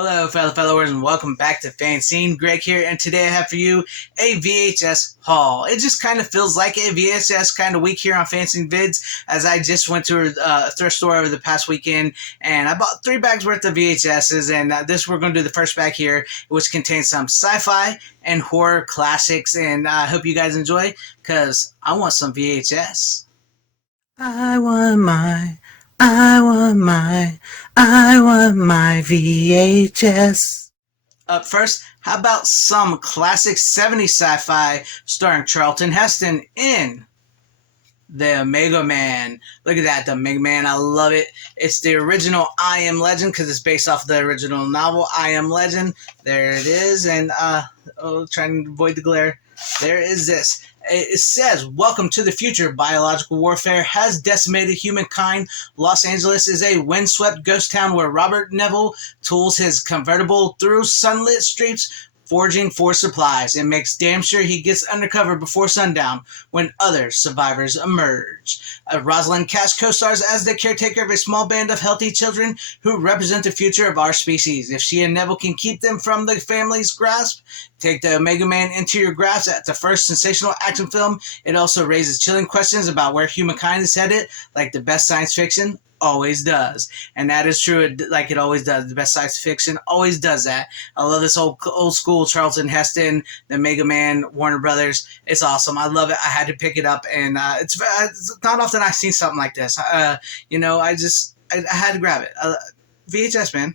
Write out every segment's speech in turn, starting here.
Hello, fellow followers, and welcome back to FanZcene. Greg here, and today I have for you a VHS haul. It just kind of feels like a VHS kind of week here on FanZcene Vids, as I just went to a thrift store over the past weekend, and I bought 3 bags worth of VHSs, and this we're going to do the first bag here, which contains some sci-fi and horror classics, and I hope you guys enjoy, because I want some VHS. I want my I want my, I want my VHS. Up first, how about some classic 70s sci-fi starring Charlton Heston in The Mega Man. Look at that, The Mega Man. I love it. It's the original I Am Legend because it's based off the original novel I Am Legend. There it is. And, trying to avoid the glare. There is this. It says, "Welcome to the future. Biological warfare has decimated humankind. Los Angeles is a windswept ghost town where Robert Neville tools his convertible through sunlit streets, foraging for supplies, and makes damn sure he gets undercover before sundown when other survivors emerge." Rosalind Cash co-stars as the caretaker of a small band of healthy children who represent the future of our species. If she and Neville can keep them from the family's grasp, take the Mega Man into your grasp. At the first sensational action film, it also raises chilling questions about where humankind is headed, like the best science fiction always does. And that is true, like it always does. The best science fiction always does that. I love this old school Charlton Heston, the Mega Man, Warner Brothers. It's awesome. I love it. I had to pick it up, and it's not often I've seen something like this. I had to grab it. VHS, man.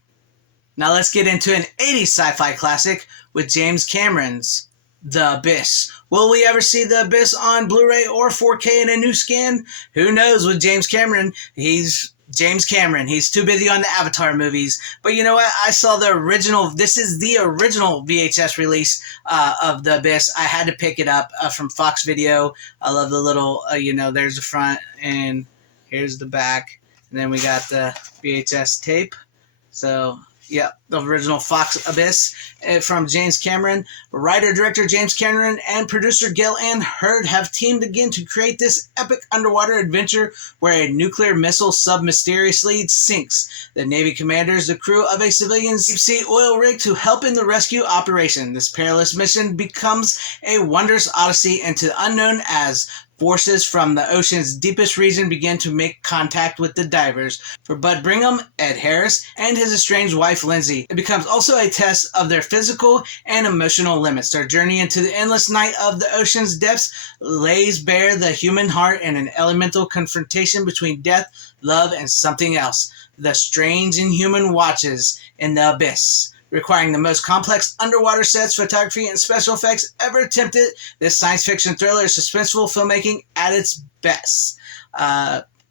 Now let's get into an 80s sci-fi classic with James Cameron's The Abyss. Will we ever see The Abyss on Blu-ray or 4K in a new scan? Who knows with James Cameron. He's James Cameron. He's too busy on the Avatar movies. But you know what? I saw the original. This is the original VHS release of The Abyss. I had to pick it up from Fox Video. I love the little, there's the front and here's the back. And then we got the VHS tape. So, yeah, the original Fox Abyss from James Cameron. Writer-director James Cameron and producer Gale Ann Hurd have teamed again to create this epic underwater adventure where a nuclear missile sub-mysteriously sinks the Navy commanders, the crew of a civilian deep-sea oil rig to help in the rescue operation. This perilous mission becomes a wondrous odyssey into the unknown as forces from the ocean's deepest region begin to make contact with the divers. For Bud Brigham, Ed Harris, and his estranged wife Lindsay, it becomes also a test of their physical and emotional limits. Their journey into the endless night of the ocean's depths lays bare the human heart in an elemental confrontation between death, love, and something else. The strange inhuman watches in the abyss. Requiring the most complex underwater sets, photography, and special effects ever attempted, this science fiction thriller is suspenseful filmmaking at its best.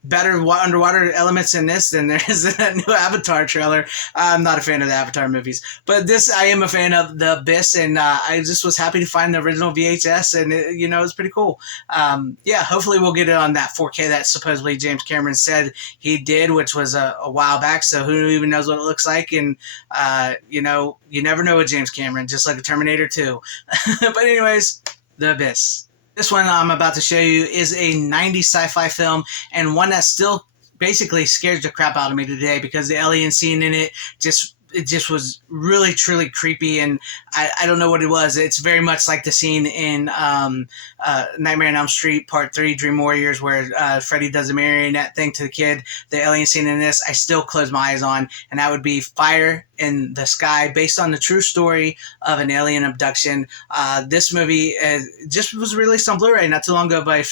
Better underwater elements in this than there is in that new Avatar trailer. I'm not a fan of the Avatar movies, but this I am a fan of The Abyss, and I just was happy to find the original VHS, and it was pretty cool. Hopefully we'll get it on that 4K that supposedly James Cameron said he did, which was a while back, so who even knows what it looks like, and you never know with James Cameron, just like a Terminator 2. But anyways, The Abyss. This one I'm about to show you is a 90s sci-fi film, and one that still basically scares the crap out of me today because the alien scene in it just was really, truly creepy, and I don't know what it was. It's very much like the scene in Nightmare on Elm Street Part 3, Dream Warriors, where Freddy does a marionette thing to the kid. The alien scene in this, I still close my eyes on, and that would be Fire in the Sky, based on the true story of an alien abduction. This movie just was released on Blu-ray not too long ago by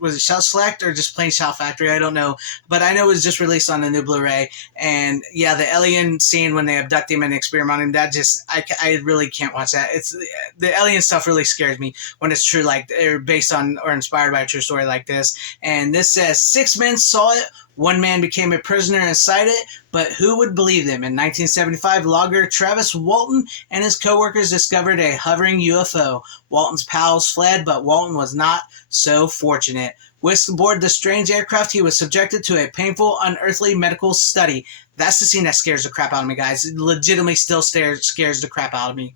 was it Shout Select or just plain Shout Factory? I don't know. But I know it was just released on the new Blu-ray. And yeah, the alien scene when they abduct him and experiment on him, that just, I really can't watch that. It's the alien stuff really scares me when it's true, like they're based on or inspired by a true story like this. And this says 6 men saw it. 1 man became a prisoner inside it, but who would believe them? In 1975, logger Travis Walton and his co-workers discovered a hovering UFO. Walton's pals fled, but Walton was not so fortunate. Whisked aboard the strange aircraft, he was subjected to a painful, unearthly medical study. That's the scene that scares the crap out of me, guys. It legitimately still scares the crap out of me.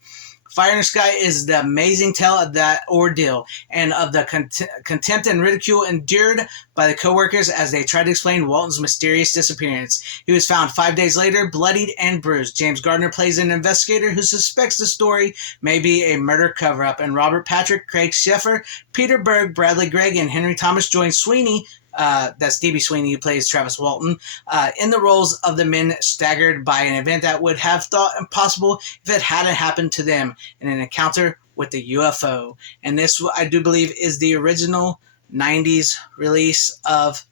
Fire in the Sky is the amazing tale of that ordeal and of the contempt and ridicule endured by the co-workers as they tried to explain Walton's mysterious disappearance. He was found 5 days later, bloodied and bruised. James Gardner plays an investigator who suspects the story may be a murder cover-up, and Robert Patrick, Craig Sheffer, Peter Berg, Bradley Gregg, and Henry Thomas join Sweeney, that's D.B. Sweeney, who plays Travis Walton, in the roles of the men staggered by an event that would have thought impossible if it hadn't happened to them in an encounter with the UFO. And this, I do believe, is the original 90s release of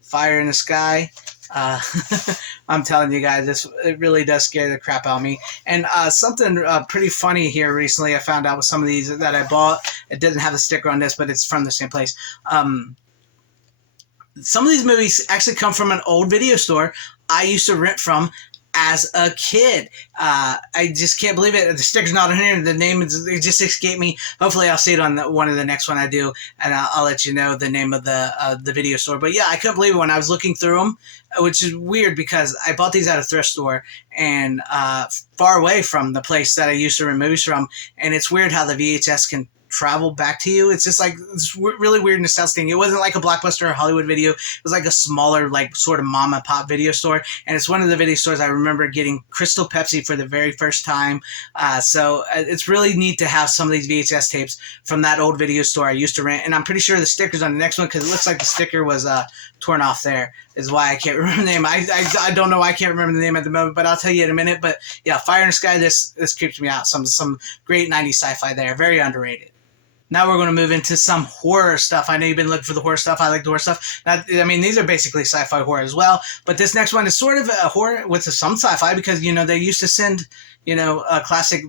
Fire in the Sky. I'm telling you guys, it really does scare the crap out of me. And something pretty funny here recently I found out with some of these that I bought. It didn't have a sticker on this, but it's from the same place. Some of these movies actually come from an old video store I used to rent from as a kid. I just can't believe it. The sticker's not on here. The name it just escaped me. Hopefully, I'll see it on one of the next one I do, and I'll let you know the name of the video store. But yeah, I couldn't believe it when I was looking through them, which is weird because I bought these at a thrift store and far away from the place that I used to rent movies from. And it's weird how the VHS can travel back to you. It's just like this really weird nostalgia thing. It wasn't like a Blockbuster or Hollywood Video. It was like a smaller, like sort of mom and pop video store. And it's one of the video stores I remember getting Crystal Pepsi for the very first time. So it's really neat to have some of these VHS tapes from that old video store I used to rent. And I'm pretty sure the sticker's on the next one because it looks like the sticker was torn off there. Is why I can't remember the name. I don't know why I can't remember the name at the moment, but I'll tell you in a minute. But yeah, Fire in the Sky, this creeps me out. Some great 90s sci-fi there. Very underrated. Now we're going to move into some horror stuff. I know you've been looking for the horror stuff. I like the horror stuff. These are basically sci-fi horror as well. But this next one is sort of a horror with some sci-fi because, they used to send, classic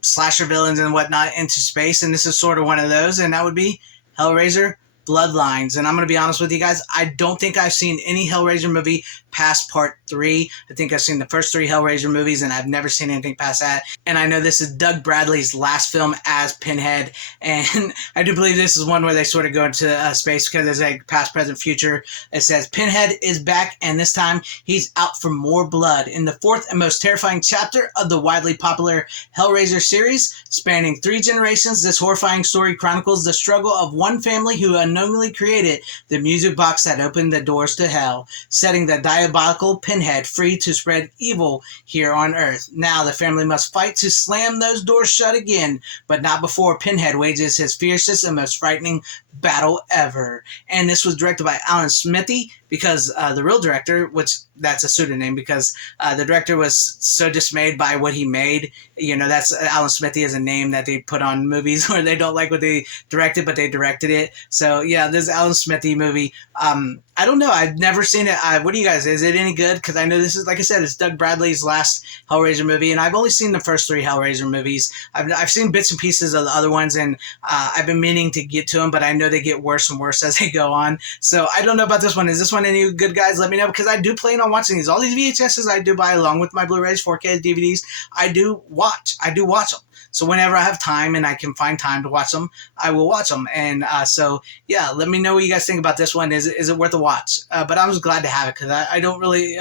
slasher villains and whatnot into space. And this is sort of one of those. And that would be Hellraiser Bloodlines. And I'm going to be honest with you guys, I don't think I've seen any Hellraiser movie past part 3. I think I've seen the first 3 Hellraiser movies, and I've never seen anything past that. And I know this is Doug Bradley's last film as Pinhead, and I do believe this is one where they sort of go into space because there's like past, present, future. It says Pinhead is back, and this time he's out for more blood. In the 4th and most terrifying chapter of the widely popular Hellraiser series, spanning 3 generations, this horrifying story chronicles the struggle of one family who unknowingly created the music box that opened the doors to hell, setting the diabolical Pinhead free to spread evil here on Earth. Now the family must fight to slam those doors shut again, but not before Pinhead wages his fiercest and most frightening battle ever. And this was directed by Alan Smithy, because the real director, which that's a pseudonym because the director was so dismayed by what he made. That's Alan Smithy is a name that they put on movies where they don't like what they directed, but they directed it. So yeah, this Alan Smithy movie. I don't know. I've never seen it. What do you guys? Is it any good? Because I know this is, like I said, it's Doug Bradley's last Hellraiser movie, and I've only seen the first 3 Hellraiser movies. I've seen bits and pieces of the other ones, and I've been meaning to get to them, but I know they get worse and worse as they go on. So I don't know about this one. Is this one any good, guys? Let me know, because I do plan on watching these. All these VHSs I do buy along with my Blu-rays, 4Ks, DVDs. I do watch them. So whenever I have time and I can find time to watch them, I will watch them. And so, yeah, let me know what you guys think about this one. Is it worth a watch? But I'm just glad to have it because I don't really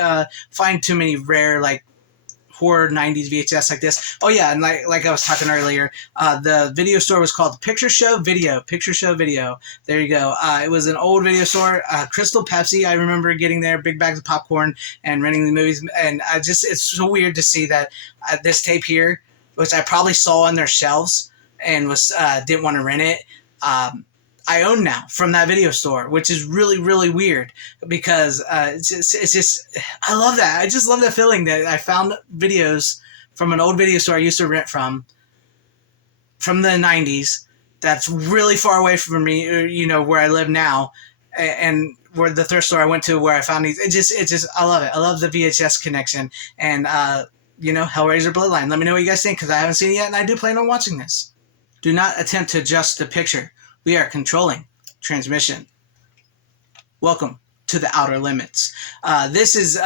find too many rare, like, horror 90s VHS like this. Oh, yeah, and like I was talking earlier, the video store was called Picture Show Video. Picture Show Video. There you go. It was an old video store. Crystal Pepsi, I remember getting there, big bags of popcorn and renting the movies. And it's so weird to see that this tape here, which I probably saw on their shelves and was didn't want to rent it, I own now from that video store, which is really, really weird because it's just I love that. I just love that feeling that I found videos from an old video store I used to rent from the 90s that's really far away from me, where I live now, and where the thrift store I went to where I found these. It just I love it. I love the VHS connection. And Hellraiser Bloodline. Let me know what you guys think because I haven't seen it yet and I do plan on watching this. Do not attempt to adjust the picture. We are controlling transmission. Welcome to the Outer Limits. This is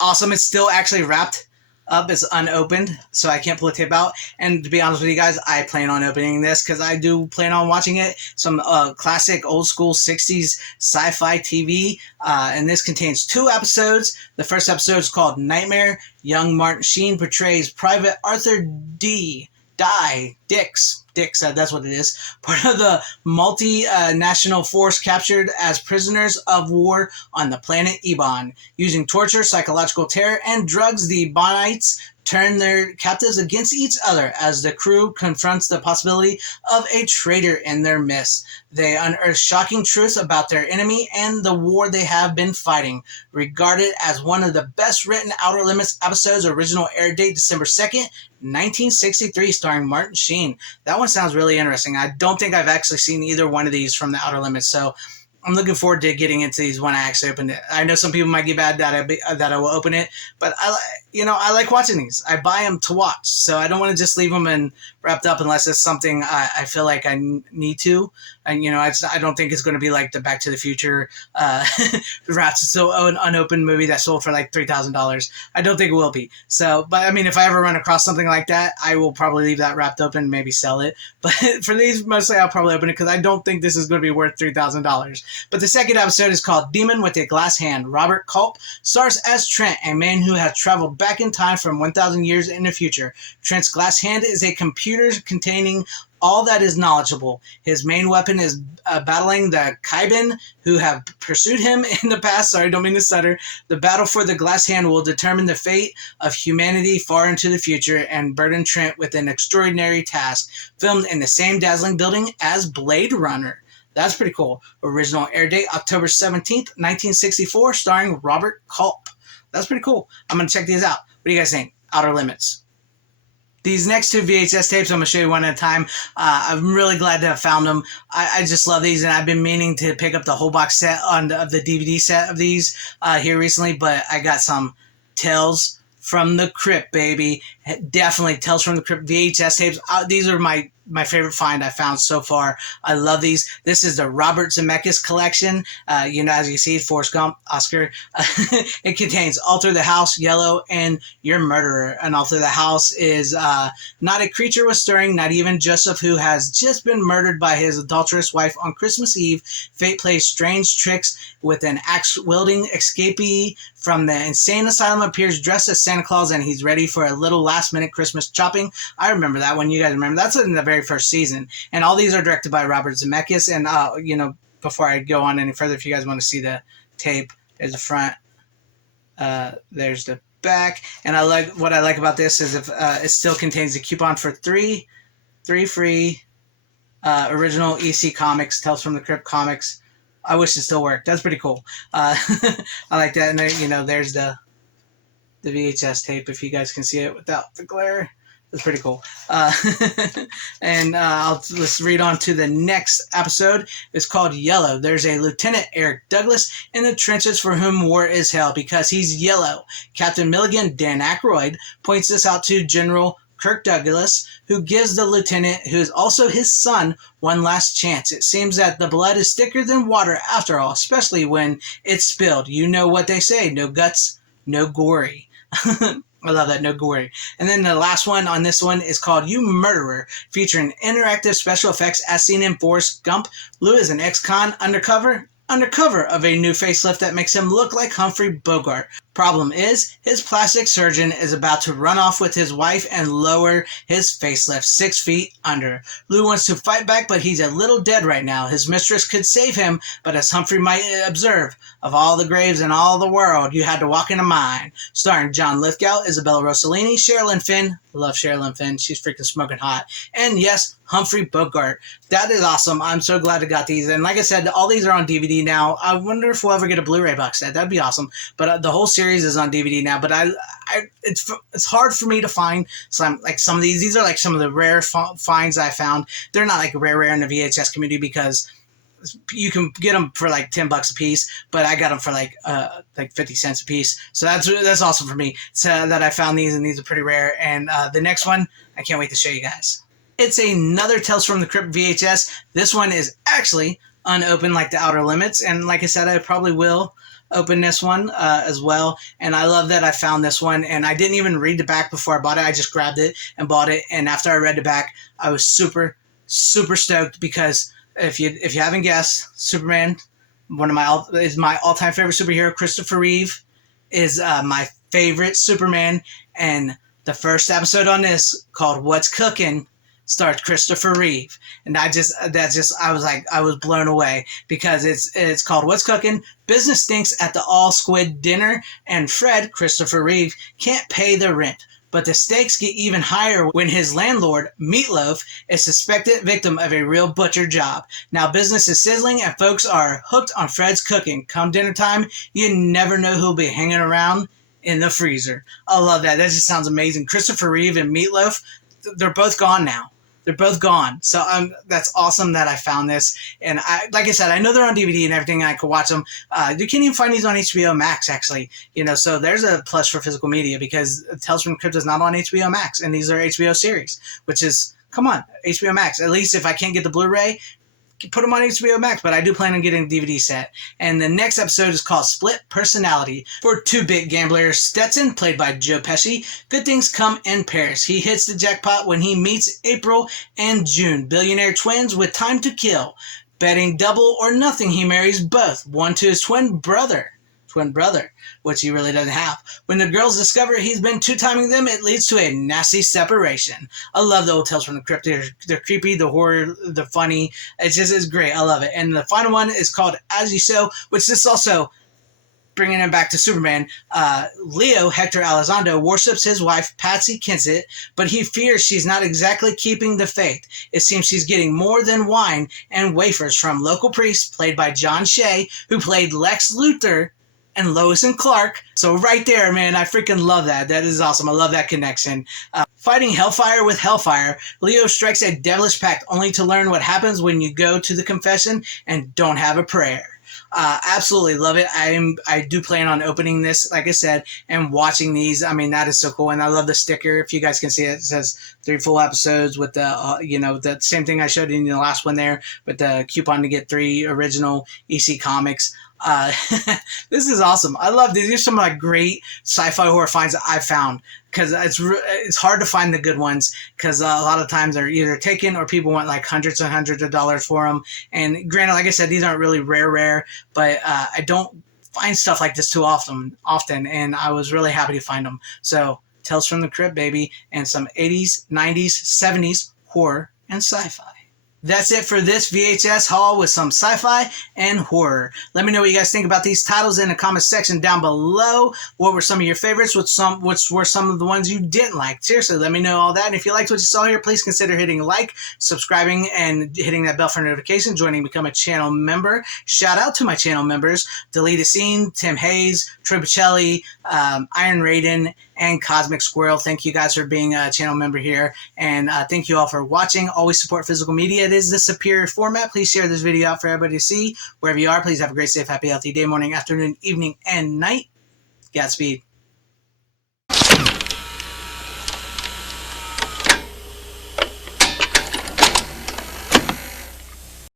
awesome. It's still actually wrapped up. It's unopened, so I can't pull the tape out. And to be honest with you guys, I plan on opening this because I do plan on watching it. Some classic old school 60s sci-fi TV. And this contains 2 episodes. The first episode is called Nightmare. Young Martin Sheen portrays Private Arthur D. Dix, that's what it is, part of the multinational force captured as prisoners of war on the planet Ebon. Using torture, psychological terror, and drugs, the Bonites turn their captives against each other as the crew confronts the possibility of a traitor in their midst. They unearth shocking truths about their enemy and the war they have been fighting. Regarded as one of the best written Outer Limits episodes, original air date December 2nd, 1963, starring Martin Sheen. That one sounds really interesting. I don't think I've actually seen either one of these from the Outer Limits, so I'm looking forward to getting into these when I actually open it. I know some people might get mad that I will open it, but I like watching these. I buy them to watch, so I don't want to just leave them and wrapped up unless it's something I feel like I need to. And I don't think it's going to be like the Back to the Future wrapped so an unopened movie that sold for like $3,000. I don't think it will be. So, but I mean, if I ever run across something like that, I will probably leave that wrapped open, maybe sell it. But for these, mostly I'll probably open it because I don't think this is going to be worth $3,000. But the second episode is called Demon with a Glass Hand. Robert Culp stars as Trent, a man who has traveled back in time from 1,000 years in the future. Trent's glass hand is a computer containing all that is knowledgeable. His main weapon is battling the Kaiben, who have pursued him in the past. Sorry, don't mean to stutter. The battle for the glass hand will determine the fate of humanity far into the future and burden Trent with an extraordinary task. Filmed in the same dazzling building as Blade Runner. That's pretty cool. Original air date October 17th, 1964, starring Robert Culp. That's pretty cool. I'm going to check these out. What do you guys think? Outer Limits. These next two VHS tapes, I'm going to show you one at a time. I'm really glad to have found them. I just love these, and I've been meaning to pick up the whole box set of the DVD set of these here recently, but I got some Tales from the Crypt, baby. Definitely Tales from the Crypt VHS tapes. These are my favorite find I found so far. I love these. This is the Robert Zemeckis collection. As you see, Forrest Gump, Oscar. It contains Alter the House, Yellow, and Your Murderer. And Alter the House is not a creature was stirring, not even Joseph, who has just been murdered by his adulterous wife on Christmas Eve. Fate plays strange tricks with an axe-wielding escapee from the insane asylum appears dressed as Santa Claus, and he's ready for a little last-minute Christmas shopping. I remember that one. You guys remember? That's in the very first season. And all these are directed by Robert Zemeckis. And, before I go on any further, if you guys want to see the tape, there's the front. There's the back. And what I like about this is if it still contains the coupon for three free original EC comics, Tales from the Crypt comics. I wish it still worked. That's pretty cool. I like that. And there, there's the VHS tape, if you guys can see it without the glare. That's pretty cool. Let's read on to the next episode. It's called Yellow. There's a Lieutenant Eric Douglas in the trenches for whom war is hell because he's yellow. Captain Milligan, Dan Aykroyd, points this out to General Kirk Douglas, who gives the lieutenant, who is also his son, one last chance. It seems that the blood is thicker than water after all, especially when it's spilled. You know what they say, no guts, no gory. I love that, no gory. And then the last one on this one is called You Murderer, featuring interactive special effects as seen in Forrest Gump. Lou is an ex-con undercover of a new facelift that makes him look like Humphrey Bogart. Problem is, his plastic surgeon is about to run off with his wife and lower his facelift 6 feet under. Lou wants to fight back, but he's a little dead right now. His mistress could save him, but as Humphrey might observe, of all the graves in all the world, you had to walk into mine. Starring John Lithgow, Isabella Rossellini, Sherilyn Fenn. Love Sherilyn Fenn. She's freaking smoking hot. And yes, Humphrey Bogart. That is awesome. I'm so glad I got these. And like I said, all these are on DVD now. I wonder if we'll ever get a Blu-ray box set. That'd be awesome. But the whole series is on DVD now. But it's hard for me to find some of these. These are like some of the rare finds I found. They're not like rare in the VHS community because you can get them for like $10 a piece, but I got them for like 50 cents a piece. So that's awesome for me. So that I found these, and these are pretty rare. And the next one, I can't wait to show you guys. It's another Tales from the Crypt VHS. This one is actually unopened like the Outer Limits, and like I said, I probably will open this one as well. And I love that I found this one, and I didn't even read the back before I bought it. I just grabbed it and bought it, and after I read the back, I was super stoked because if you haven't guessed, Superman, is my all-time favorite superhero. Christopher Reeve is my favorite Superman, and The first episode on this, called What's Cooking, starred Christopher Reeve, and I was blown away because it's called What's Cooking. Business stinks at the all squid dinner, and Fred, Christopher Reeve, can't pay the rent. But the stakes get even higher when his landlord, Meatloaf, is suspected victim of a real butcher job. Now business is sizzling and folks are hooked on Fred's cooking. Come dinner time, you never know who'll be hanging around in the freezer. I love that. That just sounds amazing. Christopher Reeve and Meatloaf, they're both gone now. They're both gone. So that's awesome that I found this. And like I said, I know they're on DVD and everything, and I could watch them. You can't even find these on HBO Max, actually. So there's a plus for physical media, because Tales from the Crypt is not on HBO Max, and these are HBO series, which is, come on, HBO Max. At least if I can't get the Blu-ray, put them on HBO Max, but I do plan on getting a DVD set. And the next episode is called Split Personality. For two-bit gambler Stetson, played by Joe Pesci, good things come in pairs. He hits the jackpot when he meets April and June, billionaire twins with time to kill. Betting double or nothing, he marries both, one to his twin brother, which he really doesn't have. When the girls discover he's been two-timing them, it leads to a nasty separation. I love the old Tales from the Crypt. They're creepy, the horror, the funny. It's great. I love it. And the final one is called As You Sow, which is also bringing him back to Superman. Leo, Hector Elizondo, worships his wife, Patsy Kensit, but he fears she's not exactly keeping the faith. It seems she's getting more than wine and wafers from local priest, played by John Shea, who played Lex Luthor and Lois and Clark. So right there, man, I freaking love that. That is awesome. I love that connection. Fighting Hellfire with Hellfire, Leo strikes a devilish pact only to learn what happens when you go to the confession and don't have a prayer. Absolutely love it. I do plan on opening this, like I said, and watching these. I mean, that is so cool. And I love the sticker. If you guys can see it, it says 3 full episodes with the, the same thing I showed you in the last one there, with the coupon to get 3 original EC comics. This is awesome. I love these. These are some of my great sci-fi horror finds that I've found, because it's hard to find the good ones, because a lot of times they're either taken or people want like hundreds and hundreds of dollars for them. And granted, like I said, these aren't really rare, but I don't find stuff like this too often, and I was really happy to find them. So Tales from the Crypt, baby, and some 80s, 90s, 70s horror and sci-fi. That's it for this VHS haul with some sci-fi and horror. Let me know what you guys think about these titles in the comment section down below. What were some of your favorites? Which were some of the ones you didn't like? Seriously, let me know all that. And if you liked what you saw here, please consider hitting like, subscribing, and hitting that bell for notifications, joining, become a channel member. Shout out to my channel members: Deleted Scene, Tim Hayes, Troy Bocelli, Iron Raiden, and Cosmic Squirrel. Thank you guys for being a channel member here, and thank you all for watching. Always support physical media. It is the superior format. Please share this video out for everybody to see. Wherever you are, please have a great, safe, happy, healthy day, morning, afternoon, evening, and night. Godspeed.